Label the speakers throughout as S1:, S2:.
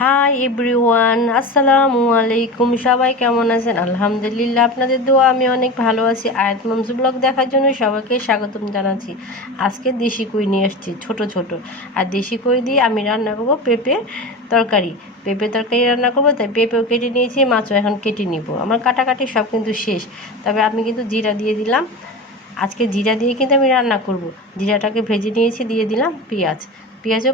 S1: Hi everyone আসসালামু আলাইকুম সবাই কেমন আছেন? আলহামদুলিল্লাহ, আপনাদের দোয়া আমি অনেক ভালো আছি। আয়াত মমসু ব্লগ দেখার জন্য সবাইকে স্বাগতম জানাচ্ছি। আজকে দেশি কই নিয়ে আসছি, ছোট ছোট। আর দেশি কই দিয়ে আমি রান্না করব পেঁপে তরকারি। পেঁপে তরকারি রান্না করব, তাই পেঁপেও কেটে নিয়েছি, মাছও এখন কেটে নিব। আমার কাটাকাটি সব কিন্তু শেষ। তবে আমি কিন্তু জিরা দিয়ে দিলাম। আজকে জিরা দিয়ে কিন্তু আমি রান্না করব। জিরাটাকে ভেজে নিয়েছি, দিয়ে দিলাম পেঁয়াজ। পেঁয়াজও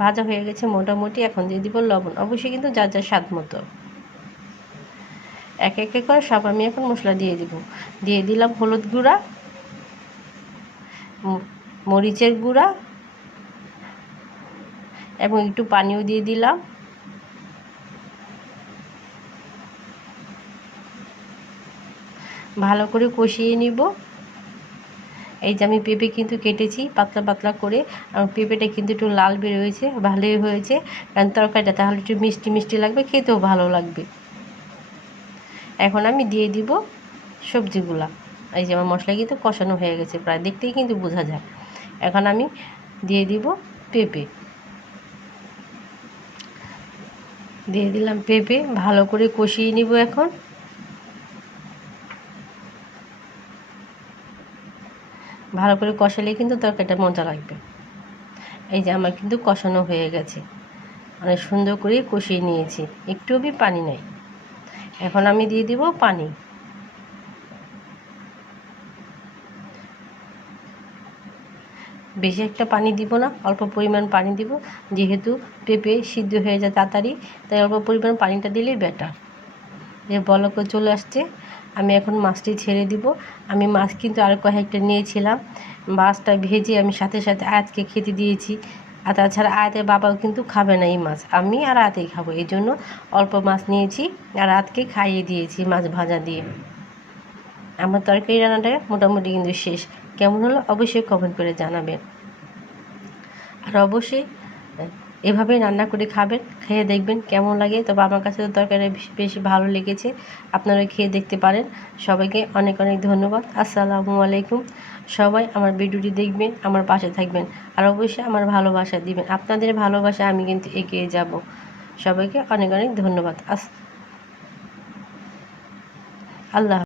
S1: ভাজা হয়ে গেছে মোটামুটি। এখন দিয়ে দিব লবণ। অবশ্যই কিন্তু যার যার স্বাদ মতো। এক এক করে সব আমি এখন মশলা দিয়ে দিব। দিয়ে দিলাম হলুদ গুঁড়া মরিচের গুঁড়া এবং একটু পানিও দিয়ে দিলাম। ভালো করে কষিয়ে নিব। এই যে আমি পেঁপে কিন্তু কেটেছি, পাতলা পাতলা করে। আর পেঁপেটা কিন্তু একটু লাল বেরোয়েছে, ভালোই হয়েছে। কারণ তরকারিটা তাহলে একটু মিষ্টি মিষ্টি লাগবে, খেতেও ভালো লাগবে। এখন আমি দিয়ে দিব সবজিগুলা। এই যে আমার মশলা কিন্তু কষানো হয়ে গেছে প্রায়, দেখতেই কিন্তু বোঝা যায়। এখন আমি দিয়ে দিব পেঁপে। দিয়ে দিলাম পেঁপে, ভালো করে কষিয়ে নিব এখন। ভালো করে কষালে কিন্তু তরকারিটা মজা লাগবে। এই যে আমার কিন্তু কষানো হয়ে গেছে। অনেক সুন্দর করে কষিয়ে নিয়েছি। একটু বি পানি নেই। এখন আমি দিয়ে দিব পানি। বেশি একটা পানি দিব না, অল্প পরিমাণ পানি দিব। যেহেতু পেঁপে সিদ্ধ হয়ে যায় তাড়াতাড়ি, তাই অল্প পরিমাণ পানিটা দিলেই বেটার যে বলকে চলে আসছে। আমি এখন মাছটি ছেড়ে দিব। আমি মাছ কিন্তু আরও কয়েকটা নিয়েছিলাম। মাছটা ভেজে আমি সাথে সাথে আয়াতকে খেতে দিয়েছি। আর তাছাড়া আয়াতের বাবাও কিন্তু খাবে না এই মাছ। আমি আর আয়াতেই খাব। এই জন্য অল্প মাছ নিয়েছি আর আয়াতকে খাইয়ে দিয়েছি মাছ ভাজা দিয়ে। আমার তরকারি রান্নাটা মোটামুটি কিন্তু শেষ। কেমন হলো অবশ্যই কমেন্ট করে জানাবেন আর অবশ্যই এভাবেই রান্না করে খাবেন, খেয়ে দেখবেন কেমন লাগে। তবে আমার কাছে তো তরকারি বেশি ভালো লেগেছে আপনারা খেয়ে দেখতে পারেন। সবাইকে অনেক অনেক ধন্যবাদ। আসসালামু আলাইকুম। সবাই আমার ভিডিওটি দেখবেন, আমার পাশে থাকবেন আর অবশ্যই আমার ভালোবাসা দিবেন। আপনাদের ভালোবাসা আমি কিন্তু এগিয়ে যাব। সবাইকে অনেক অনেক ধন্যবাদ। আস আল্লাহ